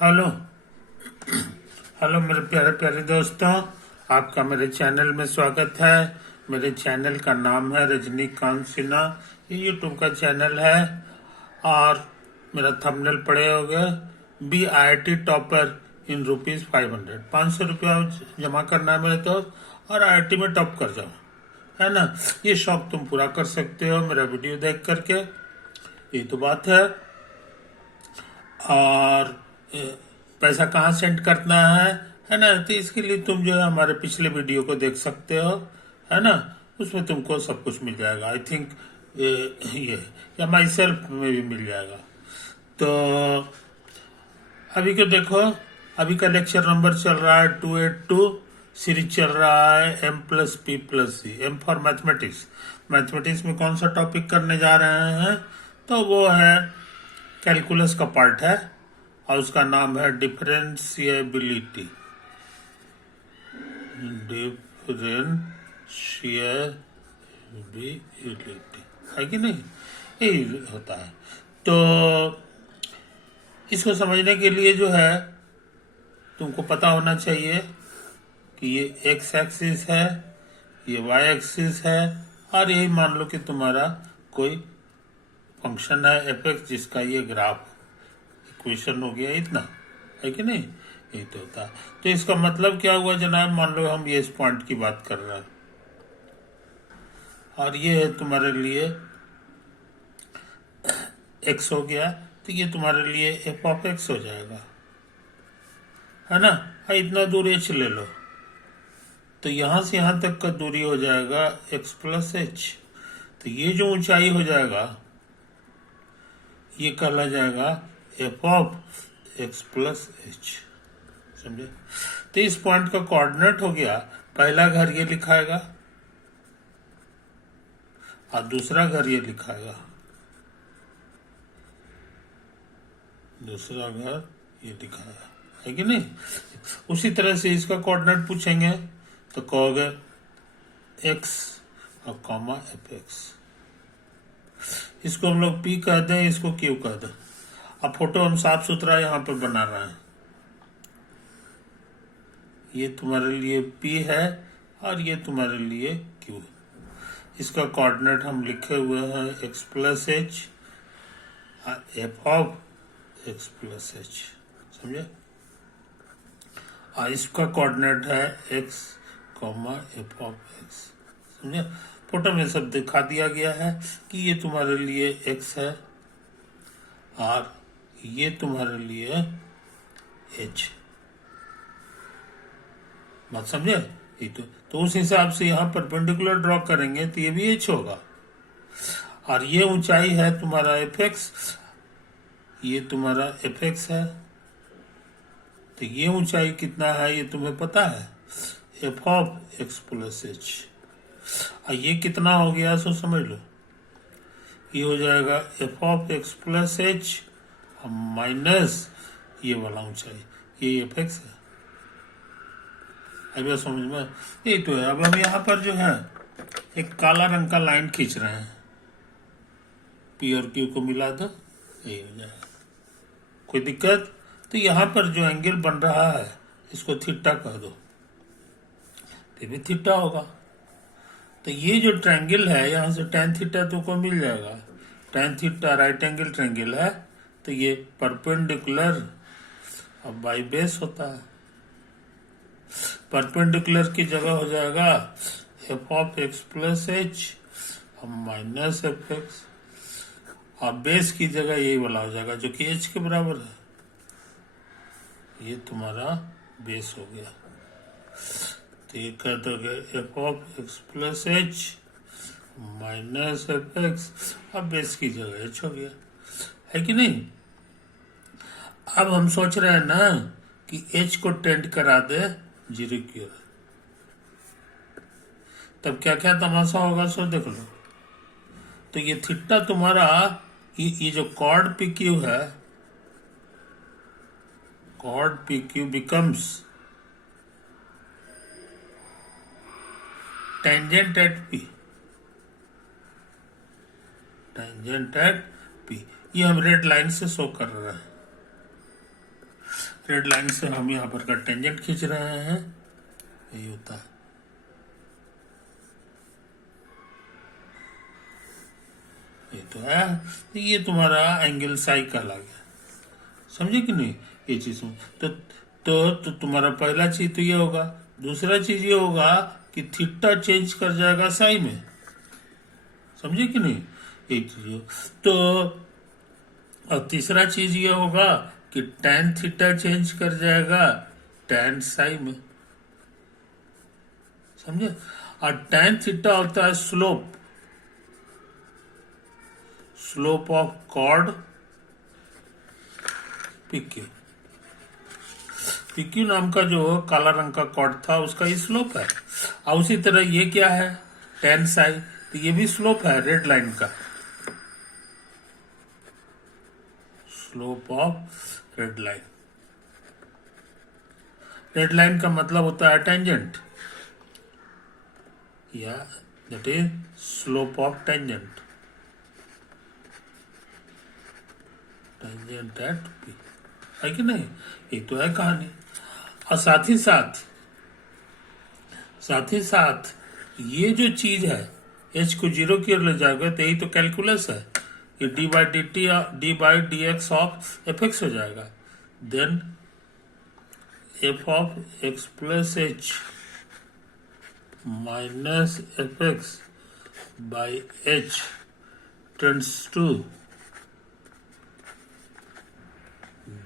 Hello. Hello मेरे प्यारे प्यारे दोस्तों, आपका मेरे चैनल में स्वागत है। मेरे चैनल का नाम है रजनीकांत सिन्हा। ये यूट्यूब का चैनल है और मेरा थंबनेल पड़े होंगे BIT टॉपर इन ₹500। 500 रुपया जमा करना है मेरे दोस्त और IIT में टॉप कर जाओ, है ना। ये शौक तुम पूरा कर सकते हो मेरा वीडियो देख करके, ये तो बात है। और पैसा कहाँ सेंड करना है ना। तो इसके लिए तुम जो है हमारे पिछले वीडियो को देख सकते हो, है ना। उसमें तुमको सब कुछ मिल जाएगा। आई थिंक ये या माई सेल्फ में भी मिल जाएगा। तो अभी को देखो, अभी का लेक्चर नंबर चल रहा है 282। सीरीज चल रहा है M+P+C, M for mathematics. Mathematics में कौन सा टॉपिक करने जा रहे हैं, तो वो है कैलकुलस का पार्ट है और उसका नाम है डिफरेंशिएबिलिटी। डिफरेंशिएबिलिटी है कि नहीं, यही होता है। तो इसको समझने के लिए जो है तुमको पता होना चाहिए कि ये एक्स एक्सिस है, ये वाई एक्सिस है, और यही मान लो कि तुम्हारा कोई फंक्शन है f(x) जिसका ये ग्राफ इक्वेशन हो गया, इतना है कि नहीं। ये तो होता है। तो इसका मतलब क्या हुआ जनाब, मान लो हम ये इस पॉइंट की बात कर रहे हैं और ये है तुम्हारे लिए x हो गया, तो ये तुम्हारे लिए f(x) हो जाएगा, है ना। हाँ, इतना दूर h ले लो तो यहां से यहां तक का दूरी हो जाएगा x+h। तो ये जो ऊंचाई हो जाएगा ये कहला जाएगा f(x+h), समझे। तो इस पॉइंट का कोऑर्डिनेट हो गया, पहला घर ये लिखाएगा और दूसरा घर ये लिखाएगा, दूसरा घर ये लिखाएगा, है कि नहीं। उसी तरह से इसका कोऑर्डिनेट पूछेंगे तो कहोगे x और कॉमा f(x). इसको हम लोग P कह दें, इसको Q कह दें। अब फोटो हम साफ सुथरा यहाँ पे बना रहे हैं। ये तुम्हारे लिए P है और ये तुम्हारे लिए Q है। इसका कोऑर्डिनेट हम लिखे हुए हैं x+h f(x+h), समझे। और इसका कोऑर्डिनेट है x, f(x), समझे। फोटो में सब दिखा दिया गया है कि ये तुम्हारे लिए x है और ये तुम्हारे लिए h। बात समझे। ये तो उस हिसाब से यहाँ परपेंडिकुलर ड्रॉ करेंगे तो ये भी h होगा। और ये ऊंचाई है तुम्हारा f(x), ये तुम्हारा f(x) है। तो ये ऊंचाई कितना है ये तुम्हें पता है, f(x+h). और ये कितना हो गया सो समझ लो, ये हो जाएगा f(x+h) माइनस ये वाला ऊंचाई, ये f(x) है। अब समझ में, ये तो है। अब हम यहाँ पर जो है एक काला रंग का लाइन खींच रहे हैं, P और Q को मिला दो, यही हो जाएगा। कोई दिक्कत। तो यहाँ पर जो एंगल बन रहा है इसको थीटा कह दो, ये भी थीटा होगा। तो ये जो ट्रायंगल है यहाँ से tan थीटा तुमको मिल जाएगा। tan theta right angle triangle है, तो ये परपेंडिकुलर अब बाई बेस होता है। परपेंडिकुलर की जगह हो जाएगा f(x+h) माइनस f(x), और बेस की जगह यही वाला हो जाएगा जो कि h के बराबर है। ये तुम्हारा बेस हो गया। तो ये कर दोगे f(x+h) माइनस f(x), अब बेस की जगह h हो गया, है कि नहीं। अब हम सोच रहे हैं ना कि h को टेंड करा दे 0 की ओर, तब क्या क्या तमाशा होगा सो देख लो। तो ये थीटा तुम्हारा, ये जो कॉर्ड PQ है, chord PQ becomes tangent at P, tangent at P। ये हम रेड लाइन से शो कर रहे हैं। रेड लाइन से हम यहाँ पर का टेंजेंट खींच रहे हैं, यही होता है। ये तो है, ये तुम्हारा एंगल साई कहला गया, समझे कि नहीं? ये चीज में तो तुम्हारा पहला चीज तो ये होगा। दूसरा चीज ये होगा कि थीटा चेंज कर जाएगा साई में, समझे कि नहीं? एक चीज तो, और तीसरा चीज ये होगा कि tan थीटा चेंज कर जाएगा tan साई में, समझे? और tan थीटा होता है slope of chord PQ। PQ नाम का जो काला रंग का कॉर्ड था उसका ये स्लोप है। और उसी तरह ये क्या है, tan साई, तो ये भी स्लोप है रेड लाइन का, slope of red line. Red line का मतलब होता है टेंजेंट, या that is slope of tangent at P, है कि नहीं? ये तो है कहानी। और साथ ही साथ ये जो चीज है h को 0 की ओर ले जाएगा, तो यही तो कैलकुलस है। ये d/dx ऑफ fx हो जाएगा, then f of x plus h minus fx by h tends to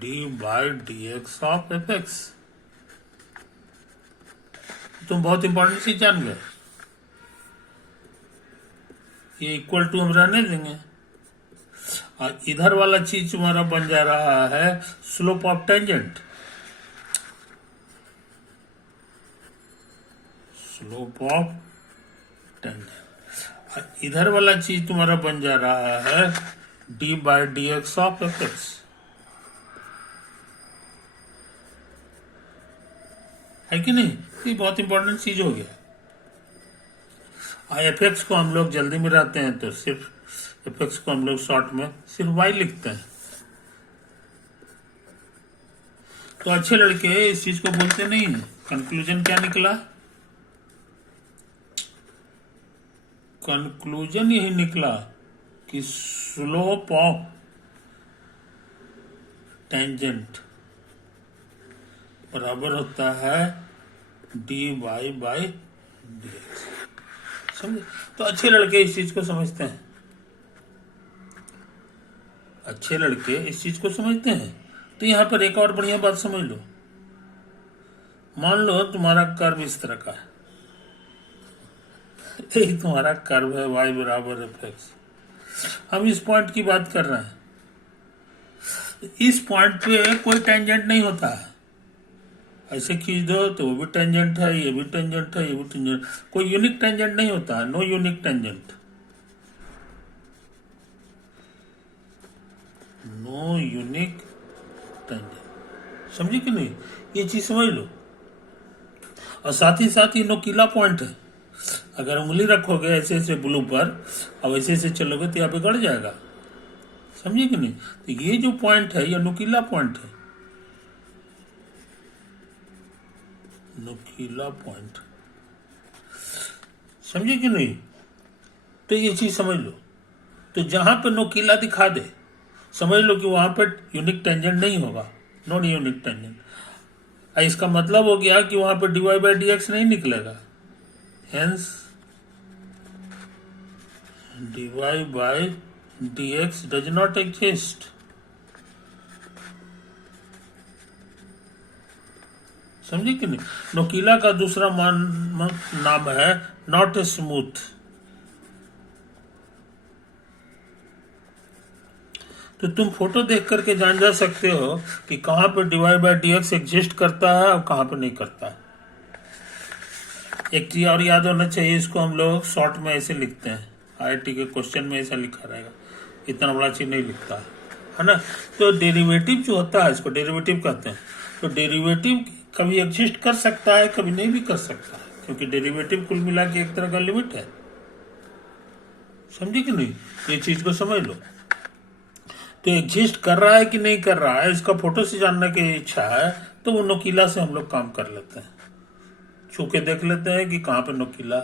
d/dx of fx। तुम बहुत इंपॉर्टेंट चीज जान गए। ये इक्वल टू हम रहने देंगे, और इधर वाला चीज तुम्हारा बन जा रहा है slope of tangent, slope of tangent. और इधर वाला चीज तुम्हारा बन जा रहा है d/dx ऑफ fx, है कि नहीं? ये बहुत इंपॉर्टेंट चीज हो गया। fx को हम लोग जल्दी में रहते हैं तो सिर्फ fx को हम लोग शॉर्ट में सिर्फ y लिखते हैं। तो अच्छे लड़के इस चीज को बोलते नहीं है। कंक्लूजन क्या निकला? कंक्लूजन यही निकला कि स्लोप ऑफ टेंजेंट बराबर होता है dy/dx, समझे? तो अच्छे लड़के इस चीज को समझते हैं, अच्छे लड़के इस चीज को समझते हैं। तो यहां पर एक और बढ़िया बात समझ लो। मान लो तुम्हारा कर्व इस तरह का है, यही तुम्हारा कर्व है y बराबर fx। हम इस पॉइंट की बात कर रहे हैं। इस पॉइंट पे कोई टेंजेंट नहीं होता है, ऐसे खींच दो तो वो भी टेंजेंट है, ये भी टेंजेंट है, ये भी टेंजेंट, कोई यूनिक टेंजेंट नहीं होता है, no unique tangent, no unique tangent, समझे कि नहीं? ये चीज समझ लो। और साथ ही साथ ये नोकीला पॉइंट है। अगर उंगली रखोगे ऐसे ऐसे ब्लू पर और ऐसे ऐसे चलोगे तो यहाँ पे गड़ जाएगा, समझे कि नहीं? तो ये जो पॉइंट है ये नुकीला पॉइंट है, नुकीला पॉइंट, समझे कि नहीं? तो ये चीज समझ लो। तो जहां पे नुकीला दिखा दे समझ लो कि वहां पर यूनिक टेंजेंट नहीं होगा, नॉन यूनिक टेंजेंट। इसका मतलब हो गया कि वहां पर dy/dx नहीं निकलेगा, hence dy/dx does not exist. समझे कि नहीं? नोकीला का दूसरा नाम है नॉट स्मूथ। तो तुम फोटो देख करके जान जा सकते हो कि कहां पर dy/dx एग्जिस्ट करता है और कहां पर नहीं करता है। एक चीज और याद होना चाहिए, इसको हम लोग शॉर्ट में ऐसे लिखते हैं, IIT के क्वेश्चन में ऐसा लिखा रहेगा, इतना बड़ा चीज नहीं लिखता है ना। तो डेरिवेटिव जो होता है इसको डेरिवेटिव कहते हैं। तो डेरिवेटिव कभी एग्जिस्ट कर सकता है, कभी नहीं भी कर सकता है, क्योंकि डेरिवेटिव कुल मिला के एक तरह का लिमिट है, समझे कि नहीं? ये चीज को समझ लो। तो एग्जिस्ट कर रहा है कि नहीं कर रहा है, इसका फोटो से जानने की इच्छा है, तो वो नुकीला से हम लोग काम कर लेते हैं, छू के देख लेते हैं कि कहाँ पे नुकीला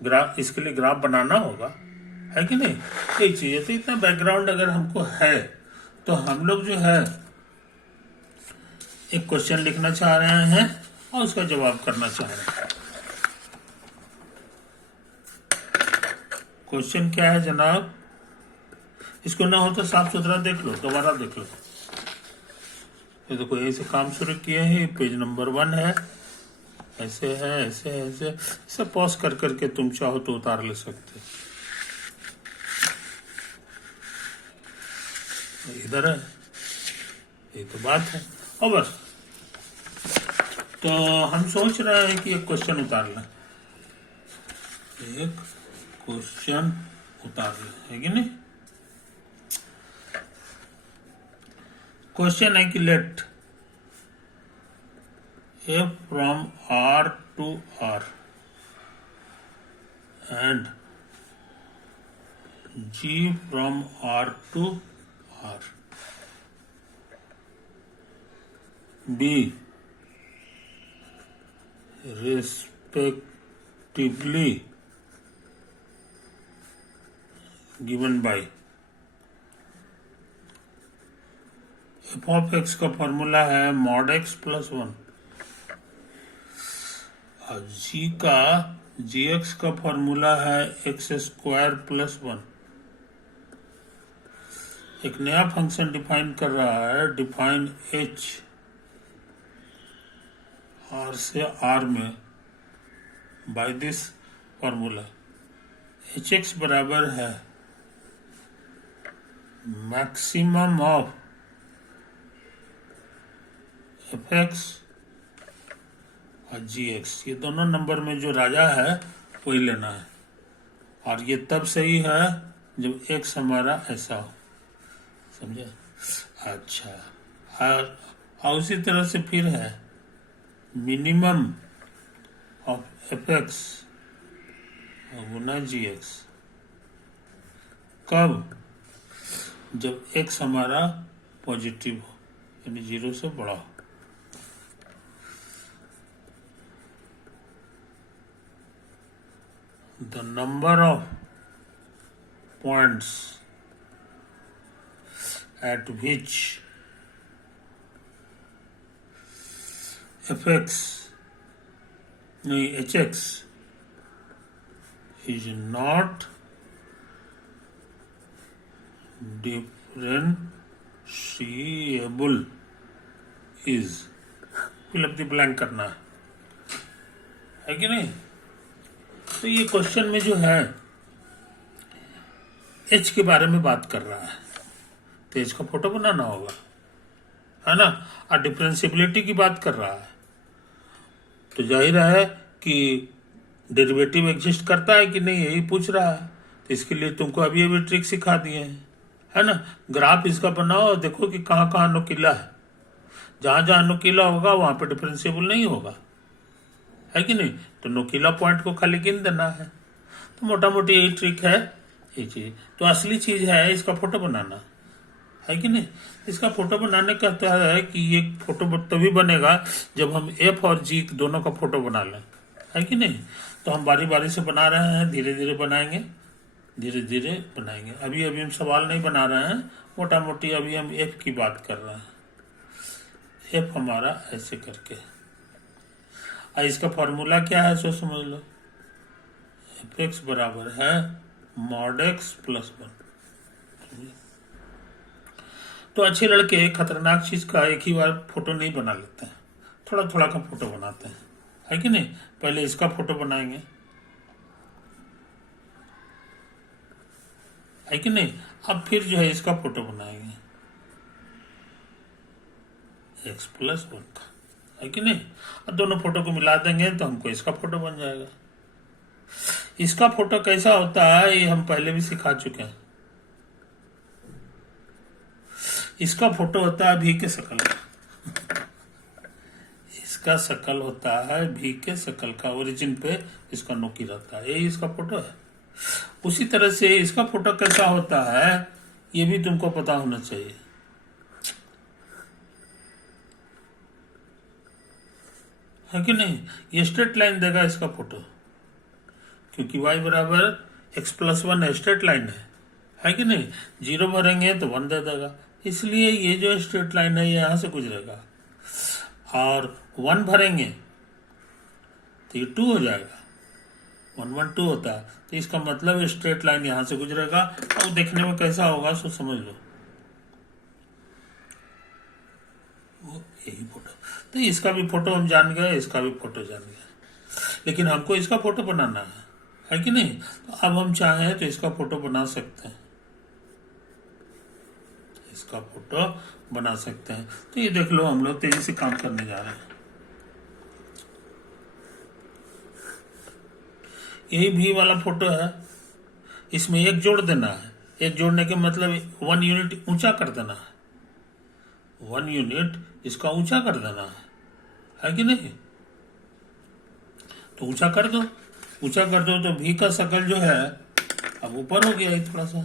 ग्राफ, इसके लिए ग्राफ बनाना होगा, है कि नहीं। यही चीज है। तो इतना बैकग्राउंड अगर हमको है तो हम लोग जो है एक क्वेश्चन लिखना चाह रहे हैं और उसका जवाब करना चाह रहे हैं। क्वेश्चन क्या है जनाब? इसको ना हो तो साफ सुथरा देख लो, दोबारा देख लो। ये देखो यही से काम शुरू किए हैं, पेज नंबर 1 है, ऐसे है, ऐसे ऐसे ऐसे पॉज कर करके तुम चाहो तो उतार ले सकते। इधर है, ये तो बात है। और बस तो हम सोच रहे हैं कि एक क्वेश्चन उतार लें, एक क्वेश्चन उतार लें, है कि नहीं। क्वेश्चन है कि late f from R to R and G from R to R be respectively given by f of x का फॉर्मूला है mod x plus 1 और gx का फॉर्मूला है x स्क्वायर प्लस 1। एक नया फंक्शन डिफाइन कर रहा है, डिफाइन h r से r में बाय दिस फॉर्मूला। hx बराबर है मैक्सिमम ऑफ fx और gx, ये दोनों नंबर में जो राजा है वही लेना है। और ये तब सही है जब x हमारा ऐसा हो, समझे? अच्छा, और उसी तरह से फिर है minimum of fx Guna gx, कब? जब x हमारा पॉजिटिव हो, यानी 0 से बड़ा हो। The number of points at which hx is not differentiable is, fill up the blank करना है कि नहीं। तो ये क्वेश्चन में जो है एच के बारे में बात कर रहा है, तो एच का फोटो बनाना होगा, है ना। और डिफरेंशियबिलिटी की बात कर रहा है, तो जाहिर है कि डेरिवेटिव एग्जिस्ट करता है कि नहीं, यही पूछ रहा है। तो इसके लिए तुमको अभी अभी ट्रिक सिखा दिए हैं, है ना। ग्राफ इसका बनाओ और देखो कि कहाँ कहाँ नुकीला है। जहां जहां नुकीला होगा वहां पर डिफरेंशियबल नहीं होगा, है कि नहीं। तो नुकीला पॉइंट को खाली गिन देना है। तो मोटा मोटी यही ट्रिक है, ये चीज। तो असली चीज है इसका फोटो बनाना, है कि नहीं। इसका फोटो बनाने का कहता है कि ये फोटो तभी बनेगा जब हम एफ और जी दोनों का फोटो बना लें, है कि नहीं। तो हम बारी बारी से बना रहे हैं, धीरे धीरे बनाएंगे, धीरे धीरे बनाएंगे। अभी अभी हम सवाल नहीं बना रहे हैं, मोटा मोटी अभी हम एफ की बात कर रहे हैं। एफ हमारा ऐसे करके, और इसका फॉर्मूला क्या है सो समझ लो। एफ एक्स बराबर है मॉड एक्स प्लस 1। तो अच्छे लड़के खतरनाक चीज का एक ही बार फोटो नहीं बना लेते हैं, थोड़ा थोड़ा का फोटो बनाते हैं, है कि नहीं। पहले इसका फोटो बनाएंगे, है कि नहीं। अब फिर जो है इसका फोटो बनाएंगे x प्लस 1 का, है कि नहीं। अब दोनों फोटो को मिला देंगे तो हमको इसका फोटो बन जाएगा। इसका फोटो कैसा होता है ये हम पहले भी सिखा चुके हैं। इसका फोटो होता है भी के शकल का, इसका शकल होता है भी के शकल का, ओरिजिन पे इसका नोकी रहता है, यही इसका फोटो है। उसी तरह से इसका फोटो कैसा होता है, ये भी तुमको पता होना चाहिए। है कि नहीं? ये स्ट्रेट लाइन देगा इसका फोटो, क्योंकि y बराबर x+1 स्ट्रेट लाइन है कि नहीं? 0 भरेंगे तो 1 दे देगा, इसलिए ये जो स्ट्रेट लाइन है ये यहां से गुजरेगा, और 1 भरेंगे तो ये 2 हो जाएगा, 1 1 2 होता है, तो इसका मतलब स्ट्रेट लाइन यहां से गुजरेगा। और देखने में कैसा होगा सो समझ लो, वो यही फोटो। तो इसका भी फोटो हम जान गए, इसका भी फोटो जान गए, लेकिन हमको इसका फोटो बनाना है कि नहीं? तो अब हम चाहें तो इसका फोटो बना सकते हैं, इसका फोटो बना सकते हैं। तो ये देख लो, हम लोग तेजी से काम करने जा रहे हैं। यही भी वाला फोटो है, इसमें एक जोड़ देना है। एक जोड़ने के मतलब 1 यूनिट ऊंचा कर देना है, 1 यूनिट इसका ऊंचा कर देना है कि नहीं? तो ऊंचा कर दो, ऊंचा कर दो तो भी का शकल जो है अब ऊपर हो गया थोड़ा सा,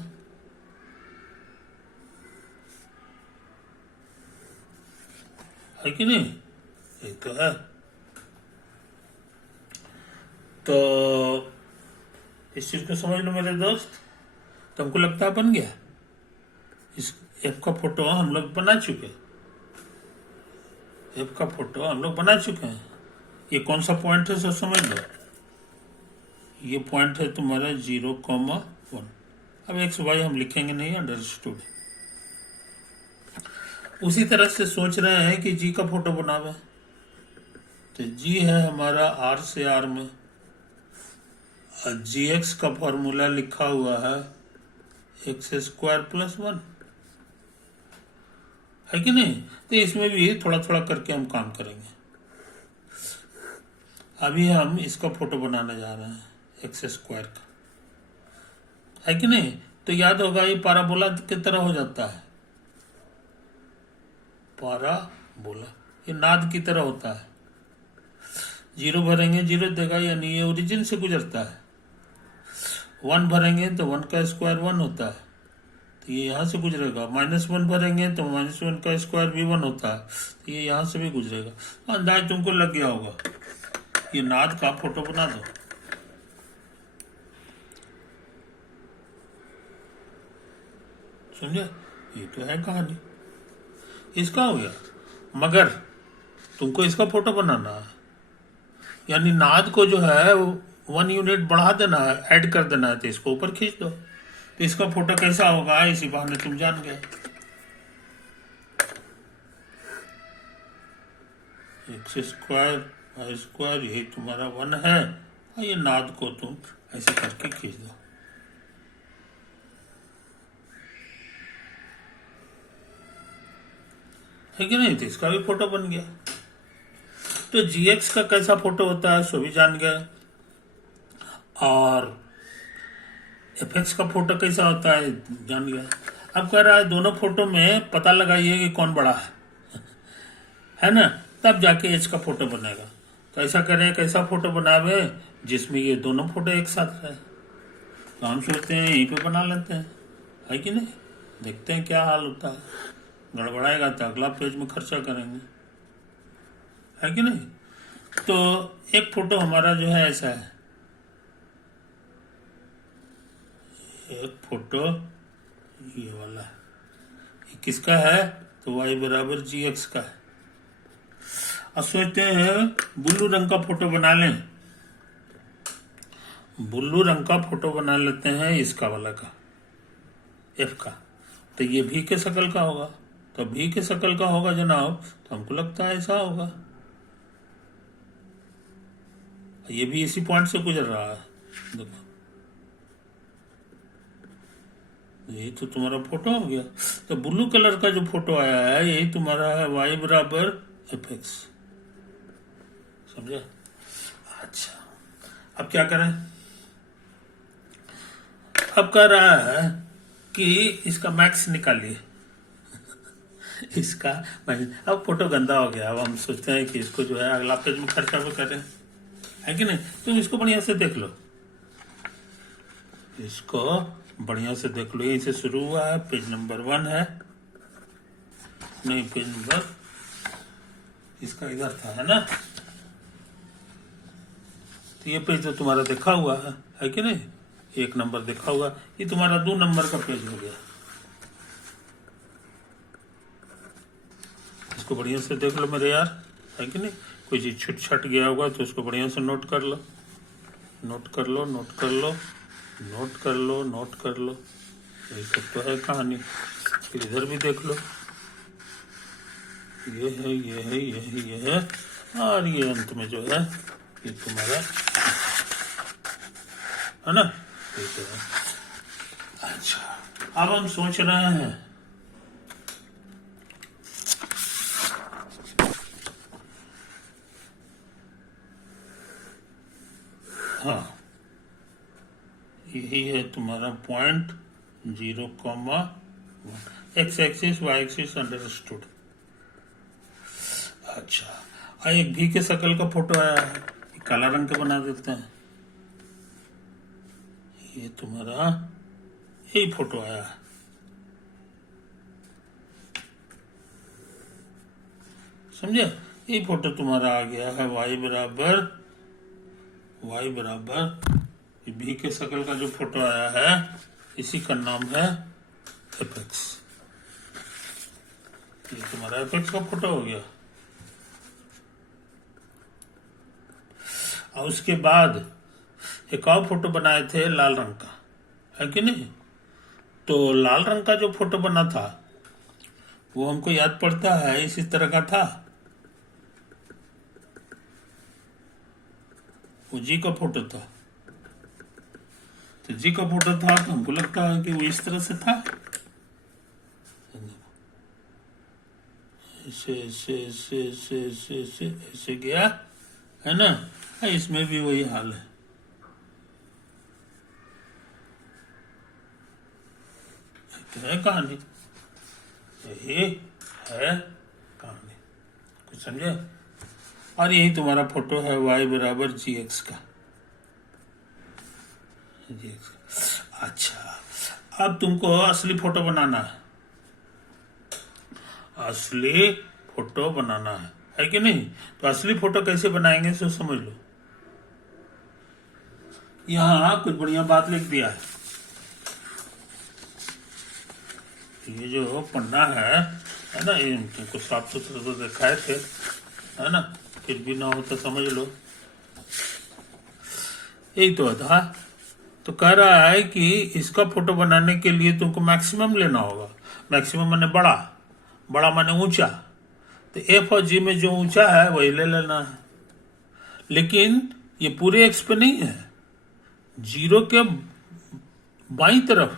है कि नहीं? ये तो है। तो इस चीज को समझ लो मेरे दोस्त। तुमको लगता है बन गया? इस एफ का फोटो हम लोग बना चुके, एफ का फोटो हम लोग बना चुके हैं। ये कौन सा पॉइंट है सब समझ लो, ये पॉइंट है तुम्हारा 0,1। अब एक्स वाई हम लिखेंगे नहीं, अंडरस्टूड। उसी तरह से सोच रहे हैं कि जी का फोटो बनावे, तो जी है हमारा आर से आर में, और जी एक्स का फॉर्मूला लिखा हुआ है x² + 1, है कि नहीं? तो इसमें भी थोड़ा थोड़ा करके हम काम करेंगे। अभी हम इसका फोटो बनाने जा रहे हैं x² का, है कि नहीं? तो याद होगा ये पाराबोला की तरह हो जाता है, पाराबोला ये नाद की तरह होता है। 0 भरेंगे 0 देगा, यानी ये ओरिजिन से गुजरता है। 1 भरेंगे तो 1 का स्क्वायर 1 होता है, तो ये यहाँ से गुजरेगा। -1 भरेंगे तो -1 का स्क्वायर भी 1 होता है, तो ये यहाँ से भी गुजरेगा। अंदाज तुमको लग गया होगा। ये नाद का फोटो बना दो। समझे? ये तो है कहानी, इसका हो गया। मगर तुमको इसका फोटो बनाना है, यानी नाद को जो है वो 1 यूनिट बढ़ा देना है, ऐड कर देना है, तो इसको ऊपर खींच दो। तो इसका फोटो कैसा होगा इसी बहाने तुम जान गए। x² यही तुम्हारा 1 है, और ये नाद को तुम ऐसे करके खींच दो। है कि नहीं? तो इसका भी फोटो बन गया। तो gx का कैसा फोटो होता है सो भी जान गए, और fx का फोटो कैसा होता है जान गया। अब कह रहा है दोनों फोटो में पता लगाइए कि कौन बड़ा है ना? तब जाके h का फोटो बनेगा। तो ऐसा करें, कैसा फोटो बनावे जिसमें ये दोनों फोटो एक साथ रहे। तो हम सोचते हैं यहीं पे बना लेते हैं, है कि नहीं? देखते हैं क्या हाल होता है। गड़बड़ाएगा तो अगला पेज में खर्चा करेंगे, है कि नहीं? तो एक फोटो हमारा जो है ऐसा है, एक फोटो ये वाला है। ये किसका है? तो y बराबर gx का है। अब सोचते हैं ब्लू रंग का फोटो बना लें, ब्लू रंग का फोटो बना लेते हैं इसका वाला का, f का। तो ये भी के शकल का होगा, तो भी के शकल का होगा जनाब, तो हमको लगता है ऐसा होगा। ये भी इसी पॉइंट से गुजर रहा है, देखो यही तो तुम्हारा फोटो हो गया। तो ब्लू कलर का जो फोटो आया है यही तुम्हारा है y बराबर fx। समझे? अच्छा, अब क्या करें? अब कह रहा है कि इसका मैक्स निकालिए इसका। अब फोटो गंदा हो गया, अब हम सोचते हैं कि इसको जो है अगला पेज में खर्चा भी करें, है कि नहीं? तुम इसको बढ़िया से देख लो, इसको बढ़िया से देख लो, यहीं से शुरू हुआ है, पेज नंबर 1 है, नहीं पेज नंबर इसका इधर था, है ना। तो ये पेज तो तुम्हारा देखा हुआ है कि नहीं, 1 नंबर देखा हुआ, ये तुम्हारा 2 नंबर का पेज हो गया। इसको बढ़िया से देख लो मेरे यार, है कि नहीं। कोई चीज छुट छट गया होगा तो उसको बढ़िया से नोट कर लो, नोट कर लो, नोट कर लो, नोट कर लो, नोट कर लो। यही सब तो है कहानी। फिर इधर भी देख लो, ये है, ये है, ये है, ये है, और ये अंत में जो है ये तुम्हारा है ना, ये तो है। अच्छा, अब हम सोच रहे हैं हाँ, यही है तुम्हारा point 0,1, x axis y axis understood. अच्छा, एक भी के शकल का फोटो आया है, काला रंग का बना देते हैं। ये तुम्हारा यही फोटो आया है, समझे। यही फोटो तुम्हारा आ गया है, y बराबर भी के शकल का जो फोटो आया है इसी का नाम है एपेक्स। ये तुम्हारा एपेक्स का फोटो हो गया। और उसके बाद एक और फोटो बनाए थे लाल रंग का, है कि नहीं। तो लाल रंग का जो फोटो बना था वो हमको याद पड़ता है इसी तरह का था, वो जी का फोटो था। तो जी का फोटो था तो हमको लगता है कि वो इस तरह से था, ऐसे ऐसे ऐसे ऐसे ऐसे ऐसे ऐसे गया, है ना। इसमें भी वही हाल है, है कहानी, यही है कहानी, कुछ समझे। और यही तुम्हारा फोटो है y बराबर gx का, gx का। अच्छा, अब तुमको असली फोटो बनाना है, असली फोटो बनाना है कि नहीं। तो असली फोटो कैसे बनाएंगे सो समझ लो। यहाँ कुछ बढ़िया बात लिख दिया है, ये जो पन्ना है ना, ये तुमको साफ सुथरा तो दिखाए थे, है ना, कुछ भी ना हो तो समझ लो, यही तो था। तो कह रहा है कि इसका फोटो बनाने के लिए तुमको मैक्सिमम लेना होगा। मैक्सिमम माने बड़ा, बड़ा माने ऊंचा। तो एफ और जी में जो ऊंचा है वही ले लेना है, लेकिन ये पूरे एक्स पे नहीं है, जीरो के बाई तरफ,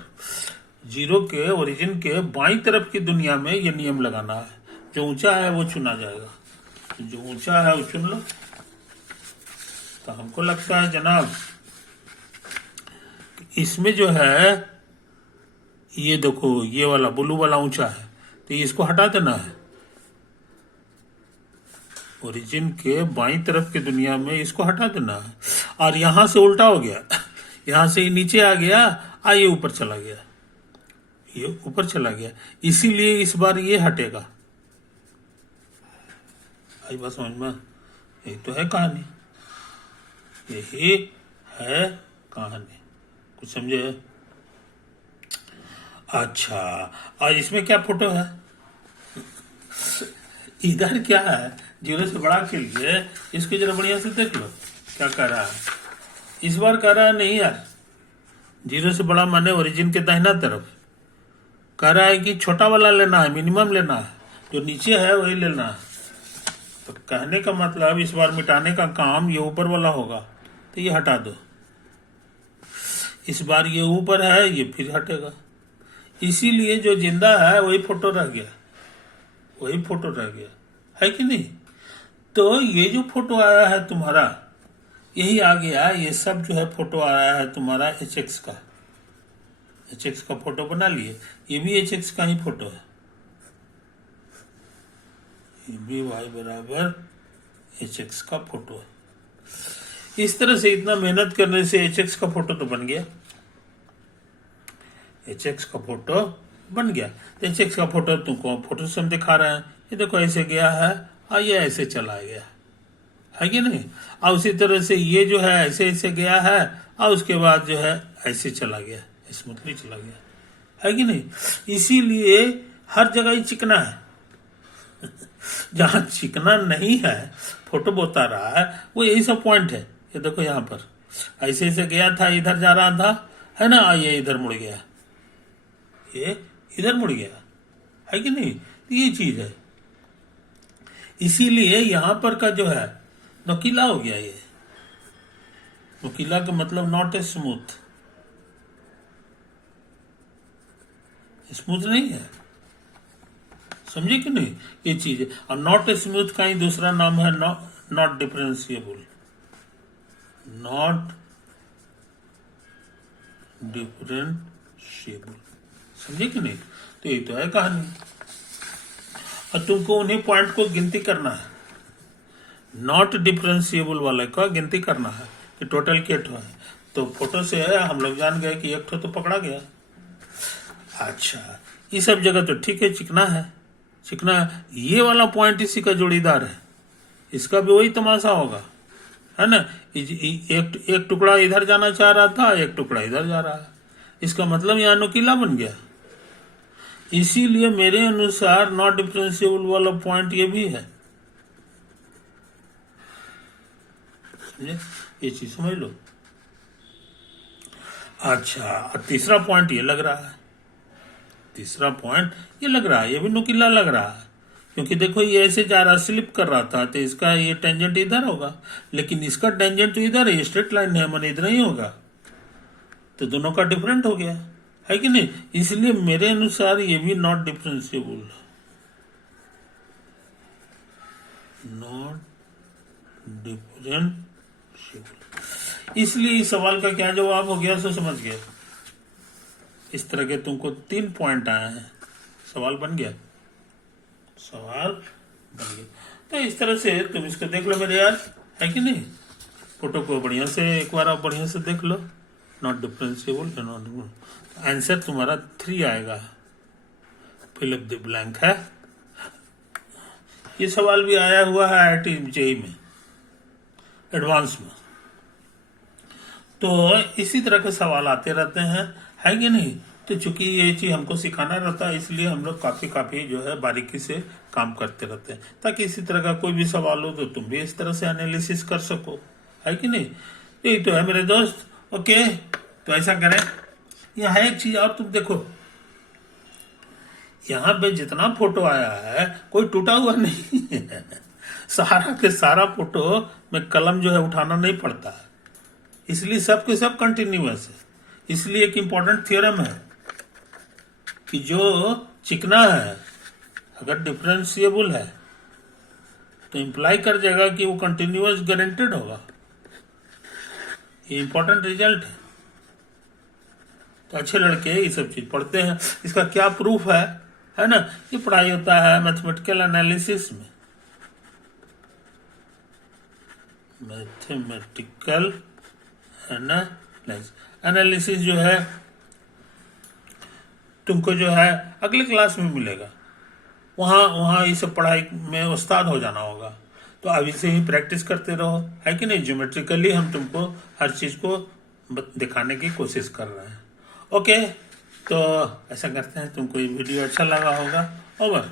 जीरो के ओरिजिन के बाई तरफ की दुनिया में ये नियम लगाना है, जो ऊंचा है वो चुना जाएगा, जो ऊंचा है वो चुन लो। तो हमको लगता है जनाब इसमें जो है ये देखो, ये वाला ब्लू वाला ऊंचा है, तो इसको हटा देना है। ओरिजिन के बाईं तरफ की दुनिया में इसको हटा देना है। और यहां से उल्टा हो गया, यहां से नीचे आ गया, ये ऊपर चला गया, ये ऊपर चला गया, इसीलिए इस बार ये हटेगा। आई बात समझ में। यही तो है कहानी, यही है कहानी, कुछ समझे। अच्छा, और इसमें क्या फोटो है, इधर क्या है, जीरो से बड़ा के लिए इसको जरा बढ़िया से देख लो क्या कर रहा है। इस बार कह रहा है नहीं यार, जीरो से बड़ा माने ओरिजिन के दाहिना तरफ, कह रहा है कि छोटा वाला लेना है, मिनिमम लेना है, जो नीचे है वही लेना है। तो कहने का मतलब इस बार मिटाने का काम ये ऊपर वाला होगा, तो ये हटा दो। इस बार ये ऊपर है, ये फिर हटेगा, इसीलिए जो जिंदा है वही फोटो रह गया, वही फोटो रह गया, है कि नहीं। तो ये जो फोटो आया है तुम्हारा, यही आ गया, ये सब जो है फोटो आया है तुम्हारा HX का, HX का फोटो बना लिए, ये भी HX का ही फोटो है, ये भी y बराबर HX का फोटो है। इस तरह से इतना मेहनत करने से HX का फोटो तो बन गया। एच एक्स का फोटो बन गया। तो एच एक्स का फोटो तुमको फोटो से हम दिखा रहे हैं, ये देखो ऐसे गया है और ये ऐसे चला गया है कि नहीं। और उसी तरह से ये जो है ऐसे ऐसे गया है और उसके बाद जो है ऐसे चला गया, स्मूथली चला गया, है कि नहीं। इसीलिए हर जगह ही चिकना है। जहां चिकना नहीं है फोटो बता रहा है वो यही सब पॉइंट है। ये देखो यहाँ पर ऐसे ऐसे गया था, इधर जा रहा था, है ना, ये इधर मुड़ गया, ये इधर मुड़ गया, है कि नहीं। ये चीज है, इसीलिए यहां पर का जो है नुकीला हो गया। ये नुकीला का मतलब नॉट ए स्मूथ, स्मूथ नहीं है, समझे कि नहीं। ये चीज है। और नॉट ए स्मूथ का ही दूसरा नाम है नॉट डिफरेंशिएबल, नॉट डिफरेंशिएबल, समझे कि नहीं। तो ये तो है कहानी। और तुमको उन्हीं पॉइंट को गिनती करना है, नॉट डिफरेंशिएबल वाले का गिनती करना है कि टोटल के ठो है। तो फोटो से है हम लोग जान गए कि एक ठो तो पकड़ा गया। अच्छा, ये सब जगह तो ठीक है, चिकना है, चिकना। ये वाला पॉइंट इसी का जोड़ीदार है, इसका भी वही तमाशा होगा, है ना। एक टुकड़ा इधर जाना चाह रहा था, एक टुकड़ा इधर जा रहा है, इसका मतलब यहाँ नुकीला बन गया। इसीलिए मेरे अनुसार नॉट डिफरेंशिएबल वाला पॉइंट ये भी है, ये चीज समझ लो। अच्छा, तीसरा पॉइंट ये लग रहा है, तीसरा पॉइंट ये लग रहा है, ये भी नुकीला लग रहा है, क्योंकि देखो ये ऐसे जा रहा, स्लिप कर रहा था, तो इसका ये टेंजेंट इधर होगा, लेकिन इसका टेंजेंट तो इधर है, स्ट्रेट लाइन है, मन इधर ही होगा, तो दोनों का डिफरेंट हो गया, है कि नहीं। इसलिए मेरे अनुसार ये भी नॉट डिफरेंशिएबल, नॉट डिफरेंशिएबल। इसलिए इस सवाल का क्या जवाब हो गया सो समझ गया। इस तरह के तुमको 3 पॉइंट आए हैं, सवाल बन गया, सवाल बन गया। तो इस तरह से तुम इसको देख लो मेरे यार, है कि नहीं। फोटो को बढ़िया से एक बार आप बढ़िया से देख लो, नॉट डिफरेंशिएबल, नॉट। आंसर तुम्हारा 3 आएगा, फिल अप द ब्लैंक है। ये सवाल भी आया हुआ है IIT जेईई में, एडवांस में। तो इसी तरह के सवाल आते रहते हैं, है कि नहीं। तो चूंकि ये चीज हमको सिखाना रहता है, इसलिए हम लोग काफी जो है बारीकी से काम करते रहते हैं, ताकि इसी तरह का कोई भी सवाल हो तो तुम भी इस तरह से एनालिसिस कर सको, है कि नहीं। यही तो है मेरे दोस्त। ओके, तो ऐसा करें। यहाँ है एक चीज और, तुम देखो यहाँ पे जितना फोटो आया है कोई टूटा हुआ नहीं है। सारा के सारा फोटो में कलम जो है उठाना नहीं पड़ता है, इसलिए सब के सब कंटिन्यूअस है। इसलिए एक इंपॉर्टेंट थ्योरम है कि जो चिकना है अगर डिफरेंशिएबल है तो इंप्लाई कर जाएगा कि वो कंटिन्यूअस गारंटेड होगा। ये इंपॉर्टेंट रिजल्ट है। तो अच्छे लड़के ये सब चीज पढ़ते हैं। इसका क्या प्रूफ है ना। ये पढ़ाई होता है मैथमेटिकल एनालिसिस में, मैथमेटिकल एनालिसिस जो है तुमको जो है अगले क्लास में मिलेगा। वहाँ ये सब पढ़ाई में उस्ताद हो जाना होगा। तो अभी से ही प्रैक्टिस करते रहो, है कि नहीं। ज्योमेट्रिकली हम तुमको हर चीज को दिखाने की कोशिश कर रहे हैं। ओके, तो ऐसा करते हैं। तुमको ये वीडियो अच्छा लगा होगा। ओवर।